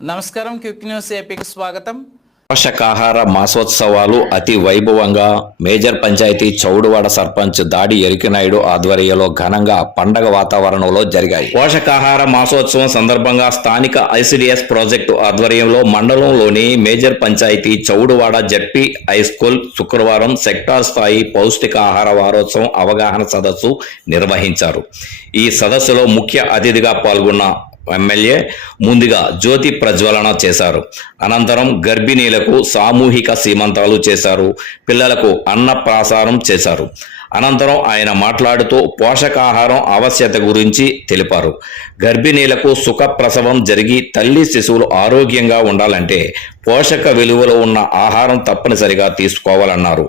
నమస్కారం, quick news ఏపీకి స్వాగతం. పోషకాహార మాసోత్సవాలు అతి వైభవంగా మేజర్ పంచాయతీ చౌడువాడ సర్పంచ్ దాడి ఎరికినాయుడు ఆధ్వర్యంలో ఘనంగా పండగ వాతావరణంలో జరిగాయి. పోషకాహార మాసోత్సవం సందర్భంగా స్థానిక ఐసిడిఎస్ ప్రాజెక్టు ఆధ్వర్యంలో మండలంలోని major panchayat Chowduwada ZP high school శుక్రవారం సెక్టార్ స్థాయి పౌష్టికాహార వారోత్సవం అవగాహన సదస్సు నిర్వహించారు. ఈ సదస్సులో ముఖ్య అతిథిగా పాల్గొన్న ఎమ్మెల్యే ముందుగా జ్యోతి ప్రజ్వలన చేశారు. అనంతరం గర్భిణీలకు సామూహిక సీమంతాలు చేశారు. పిల్లలకు అన్నప్రాసారం చేశారు. అనంతరం ఆయన మాట్లాడుతూ పోషకాహారం ఆవశ్యకత గురించి తెలిపారు. గర్భిణీలకు సుఖప్రసవం జరిగి తల్లి శిశువులు ఆరోగ్యంగా ఉండాలంటే పోషక విలువలు ఉన్న ఆహారం తప్పనిసరిగా తీసుకోవాలన్నారు.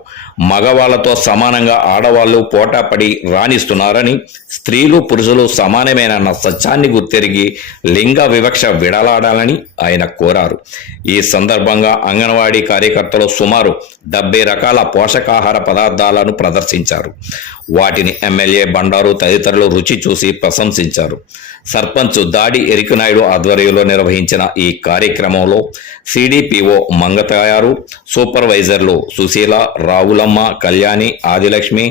మగవాళ్లతో సమానంగా ఆడవాళ్లు పోటాపడి రాణిస్తున్నారని, స్త్రీలు పురుషులు సమానమేనన్న సత్యాన్ని గుర్తెరిగి లింగ వివక్ష విడలాడాలని ఆయన కోరారు. ఈ సందర్భంగా అంగన్వాడీ కార్యకర్తలు సుమారు 70 రకాల పోషకాహార పదార్థాలను ప్రదర్శించారు. వాటిని ఎమ్మెల్యే బండారు తదితరులు రుచి చూసి ప్రశంసించారు. సర్పంచ్ దాడి ఎరికినాయుడు ఆధ్వర్యంలో నిర్వహించిన ఈ కార్యక్రమంలో సిడిపిఓ మంగతయారు, సూపర్వైజర్లు సుశీల, రావులమ్మ, కళ్యాణి, ఆదిలక్ష్మి,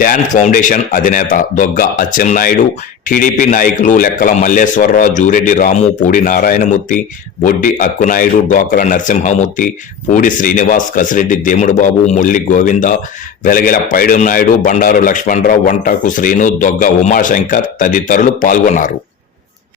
డ్యాన్ ఫౌండేషన్ అధినేత దొగ్గ అచ్చెన్నాయుడు, టీడీపీ నాయకులు లెక్కల మల్లేశ్వరరావు, జూరెడ్డి రాము, పూడి నారాయణమూర్తి, బొడ్డి అక్కునాయుడు, డోకల నరసింహమూర్తి, పూడి శ్రీనివాస్, కసిరెడ్డి దేముడుబాబు, ముల్లి గోవింద, వెలగెల పైడు నాయుడు, బండారు లక్ష్మణరావు, వంటకు శ్రీను, దొగ్గ ఉమాశంకర్ తదితరులు పాల్గొన్నారు.